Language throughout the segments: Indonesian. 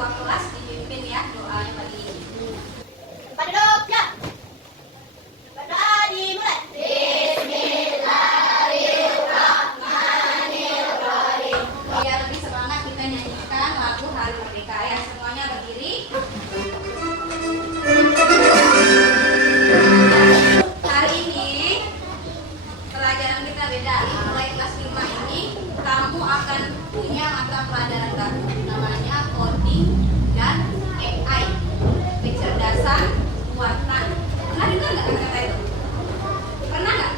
ketua kelas dipimpin ya doanya pagi ini. Pada duduk, ya. Pada dimulai. Bismillahirrahmanirrahim. Biar lebih semangat kita nyanyikan lagu Hari Merdeka ya. Semuanya berdiri. Hari ini pelajaran kita beda. Mulai kelas 5 ini kamu akan punya mata pelajaran baru namanya coding dan AI, kecerdasan buatan. Pernah dengar nggak kata-kata itu? Pernah nggak?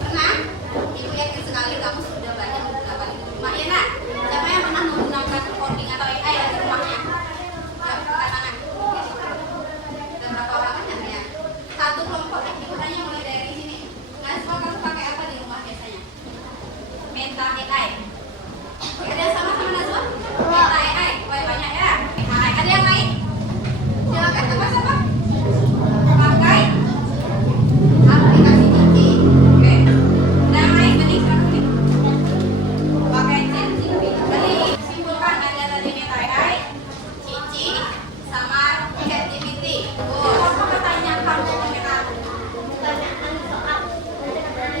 Pernah? Ibu yakin sekali kamu sudah banyak menggunakan itu di rumah ya nak? Siapa yang pernah menggunakan coding atau AI ya di rumahnya? Ya, angkat tangan. Dan berapa orang kan ya? Satu kelompok ibu tanya mulai dari sini. Najwa kamu pakai apa di rumah biasanya? Meta AI. Ada yang sama-sama Najwa? Meta AI. Wah, banyak ya. AI. Ada yang lain? Silakan tebak siapa? Pakai aplikasi Cici. Oke. Ada yang lain? Bening silakan nih. Pakai Cici. Bening. Simpulkan ada tadi Meta AI, Cici, sama ChatGPT. Oh, apa katanya kamu Meta?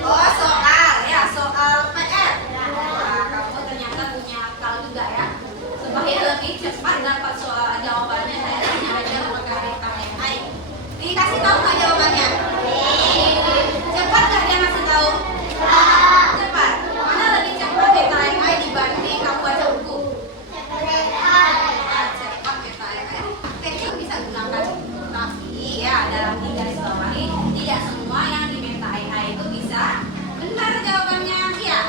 Oh, soal ya, soal PR. Nah, kamu ternyata punya akal juga ya. Supaya lebih cepat dapat soal jawabannya, saya tanya aja pakai Meta AI. Dikasih tahu nggak jawabannya? Cepat nggak dia ngasih tahu? Cepat. Mana lebih cepat Meta AI dibanding kamu baca buku? Cepat Meta AI. Kayaknya bisa gunakan, tapi ya dalam garis bawahi tidak semua yang di Meta AI itu bisa benar jawabannya. Iya.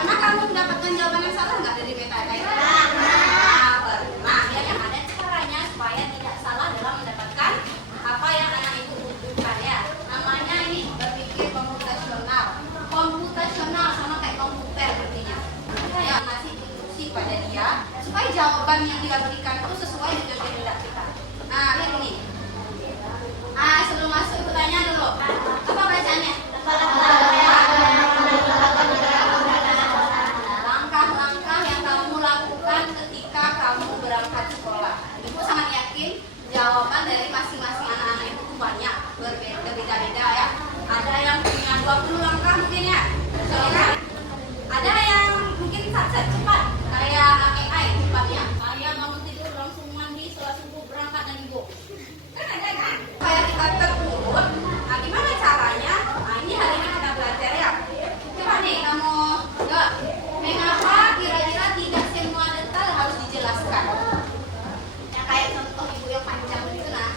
Pernah kamu mendapatkan jawaban yang salah nggak dari Meta AI? Nah, pernah. Ya kan ada caranya supaya tidak salah dalam mendapatkan apa yang anak itu butuhkan ya. Namanya ini berpikir komputasional. Komputasional sama kayak komputer artinya. Kita yang ngasih instruksi pada dia supaya jawaban yang dia berikan itu sesuai dengan kehendak kita. Nah, lihat ini. Sebelum masuk ikut tanya dulu. Apa bacaannya? Langkah-langkah yang kamu lakukan ketika kamu berangkat sekolah. Ibu sangat yakin jawaban dari masing-masing anak-anak itu banyak, berbeda-beda ya. Ada yang punya 20 langkah mungkin ya. Soalnya ada yang mungkin cepat kayak AI cepatnya. Saya bangun tidur langsung mandi, sholat subuh, berangkat dan ibu. Kan ada kan? Kayak kita terurut. Nah, gimana caranya? Nah, ini hari ini kita belajar ya. Coba nih kamu, ya, mengapa kira-kira tidak semua detail harus dijelaskan? Ya kayak contoh ibu yang panjang itu nah.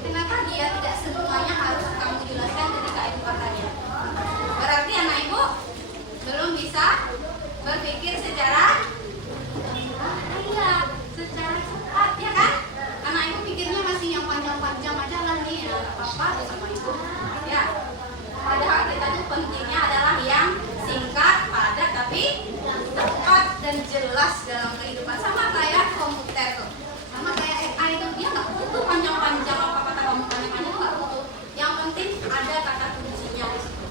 Kenapa dia tidak semuanya harus kamu jelaskan ketika ibu bertanya? Berarti anak ibu belum bisa berpikir secara cepat ya kan? Anak ibu pikirnya masih yang panjang-panjang aja lah nih, apa-apa sama ibu ya. Padahal kita tuh pentingnya adalah yang singkat, padat tapi tepat dan jelas dalam kehidupan. Sama kayak komputer tuh, sama kayak AI tuh, dia nggak butuh panjang-panjang apa kata kamu panjang-panjang nggak butuh. Yang penting ada kata kuncinya di situ.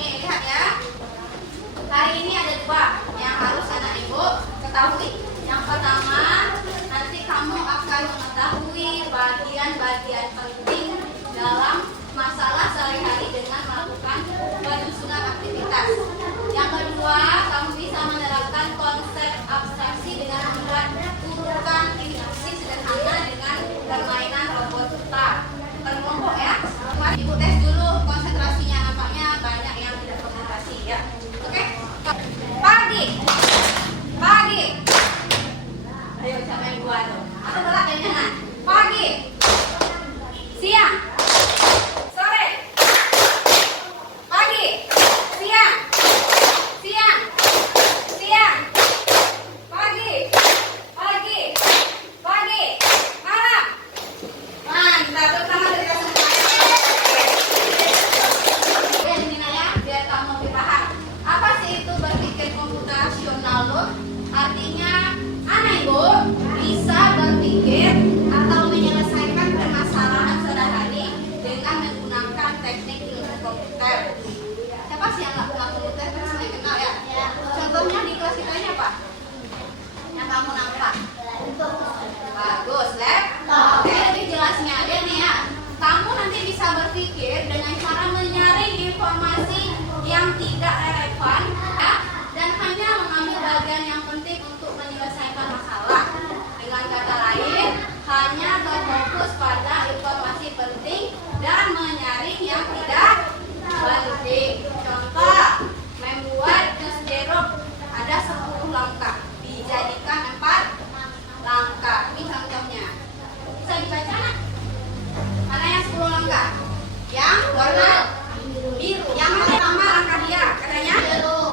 Nih lihat ya. Hari ini ada dua yang harus anak ibu ketahui. Yang pertama, nanti kamu akan mengetahui bagian-bagian penting dalam masalah sehari-hari dengan melakukan penyusunan aktivitas. Yang kedua, kamu bisa menerapkan konsep abstraksi dengan membuat urutan instruksi sederhana dengan permainan robot peta per kelompok ya. Ibu tes dulu konsentrasinya, nampaknya banyak yang tidak konsentrasi ya. Oke? Pagi. Ayo siapa yang dua tuh? Atau telat kayaknya nah. Pagi. Siang. Sore. Pagi. Siang. Pagi. Dengan kata lain, hanya berfokus pada informasi penting dan menyaring yang tidak penting. Contoh, membuat jus jeruk ada 10 langkah, dijadikan 4 langkah. Ini contohnya. Bisa dibaca nak? Mana yang 10 langkah? Yang warna biru. Yang pertama langkah dia, katanya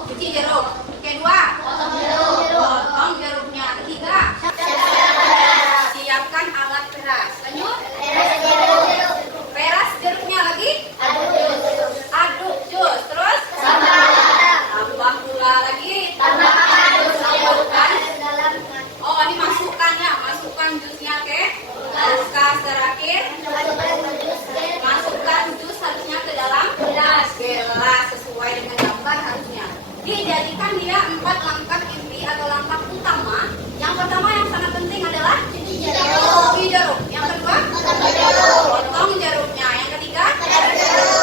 cuci jeruk. Kedua, potong jeruknya. Ketiga, siapkan alat peras. Lanjut, peras jeruknya lagi. Aduk jus. Terus, tambah gula lagi. Tambahkan. Oh, ini masukkan ya. Masukkan jusnya ke kulkas. Terakhir, masukkan jus harusnya ke dalam gelas sesuai dengan gambar harusnya. Dijadikan dia 4 langkah inti atau langkah utama. Yang pertama yang sangat penting adalah cuci jeruk. Yang kedua, potong jeruknya. Yang ketiga,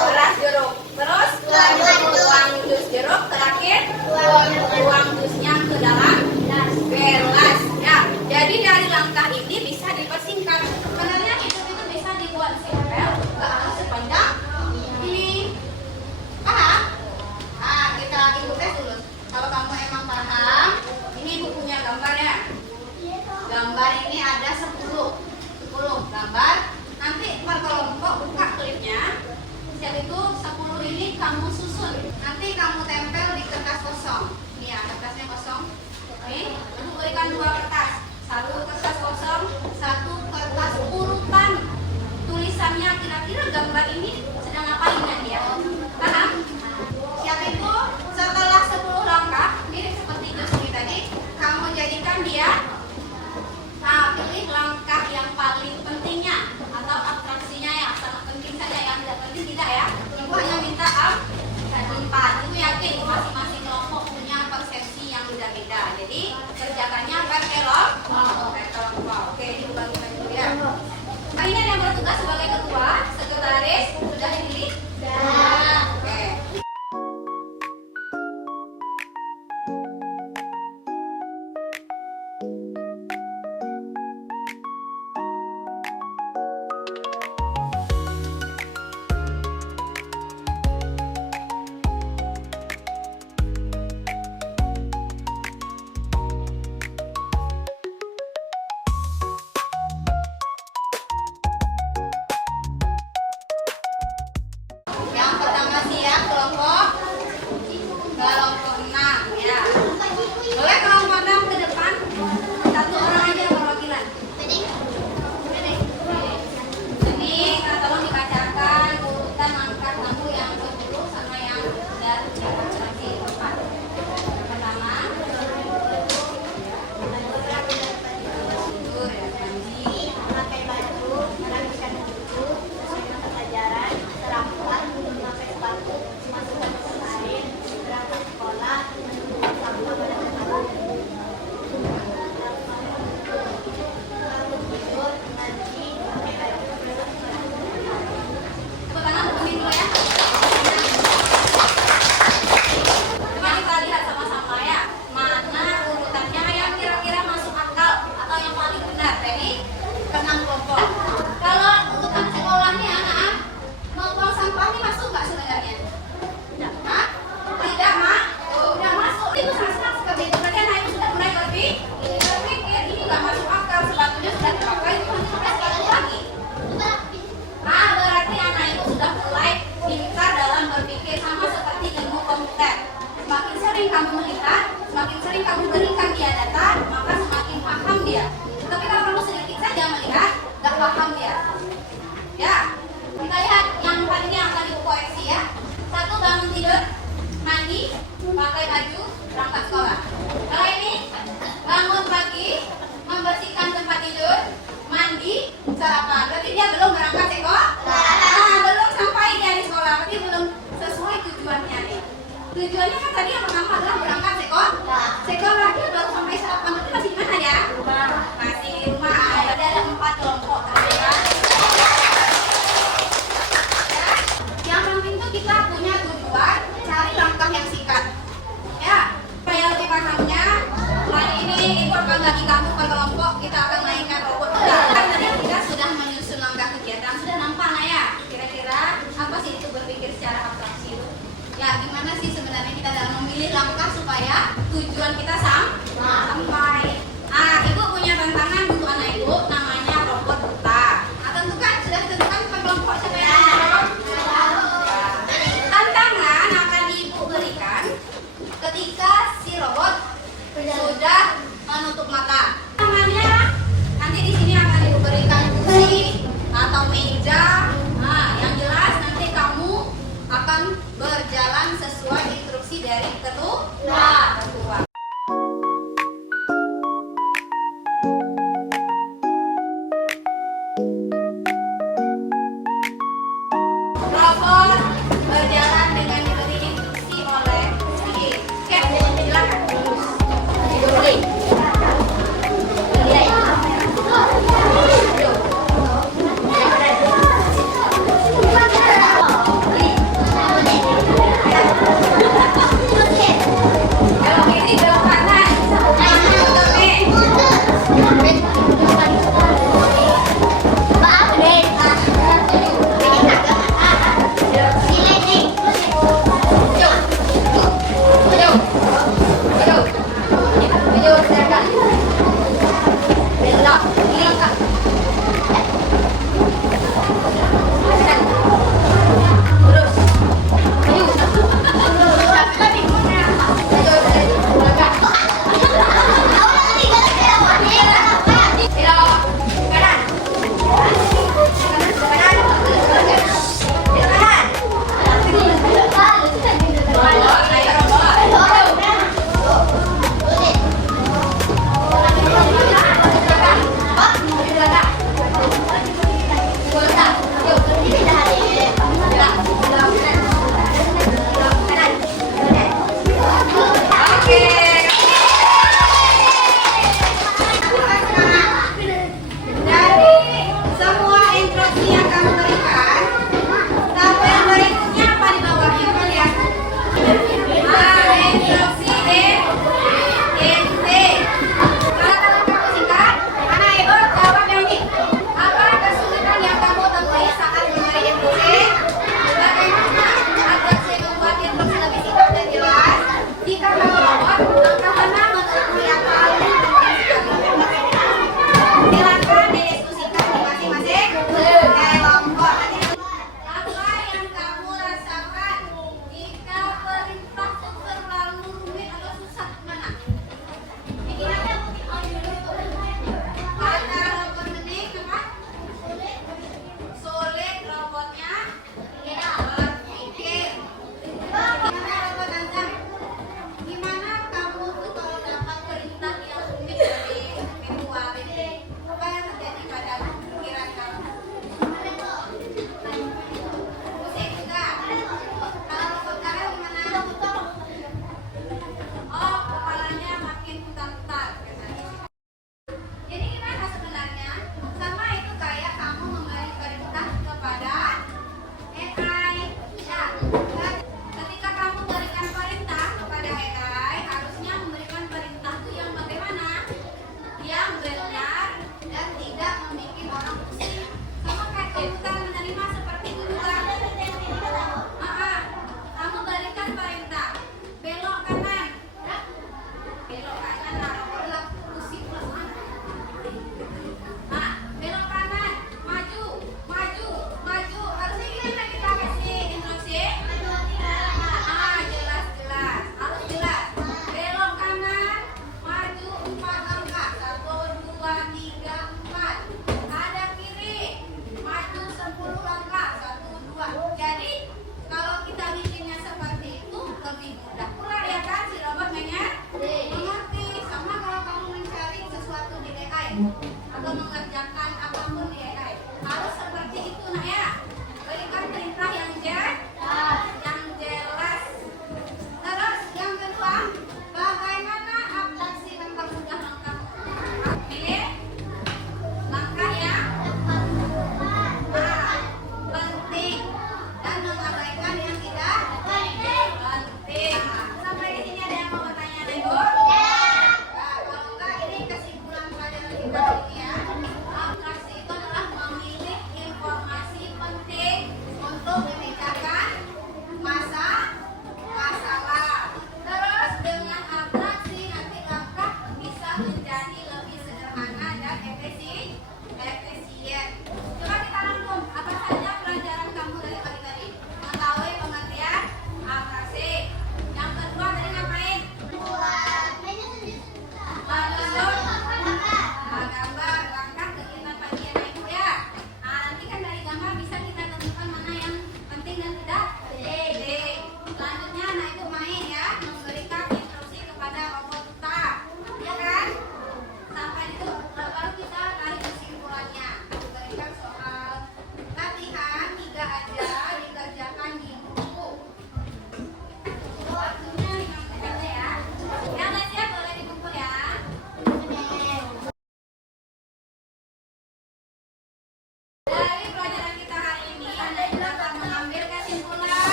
peras jeruk. Terus, tuang jus jeruk. Terakhir, tuang jusnya ke dalam gelas. Ya, jadi dari langkah ini bisa dipersingkat. Sebenarnya itu bisa dibuat simpel, nggak harus sepanjang ini. Paham? Nah, kita ikut tes dulu. Kalau kamu emang paham, ini ibu punya gambarnya. Gambar ini ada 10 gambar. Nanti per kelompok buka klipnya. Setiap itu 10 ini kamu susun. Nanti kamu tempel di kertas kosong. Ini ya, kertasnya kosong. Nih, ibu berikan 2 kertas. 1 kertas kosong, 1 kertas urutan. Tulisannya kira-kira gambar ini sedang ngapain kan dia? Paham? Siap itu setelah 10 langkah, mirip seperti jus ini tadi, kamu jadikan dia. Nah, pilih langkah yang paling pentingnya atau atraksinya yang sangat penting saja, yang tidak penting tidak ya. Ibu hanya minta 4. Ibu yakin masing-masing kelompok punya persepsi yang beda-beda. Jadi kerjakannya per kelompok. Oke, ibu bagi-bagi dulu ya. Nah, ini yang bertugas sebagai ketua, sekretaris sudah dipilih? Sudah. Oke. Yang pertama siap kelompok 6 ya. Boleh kelompok 6 ke depan. 1 orang aja yang perwakilan. Ini tolong dibacakan urutan langkah kamu yang ke-10 sama yang sudah lagi 4. Yang pertama, tidur ya, mandi. Memakai baju, merapikan baju, sesuai dengan pelajaran, sarapan, memakai sepatu, masukkan ke air, berangkat sekolah, menumbuhkan sampah pada tempat tidur, mandi, memakai baju, Tepuk tangan untuk Mimin dulu ya. Coba kita lihat sama-sama ya. Mana urutannya yang kira-kira masuk akal atau yang paling benar. Ready?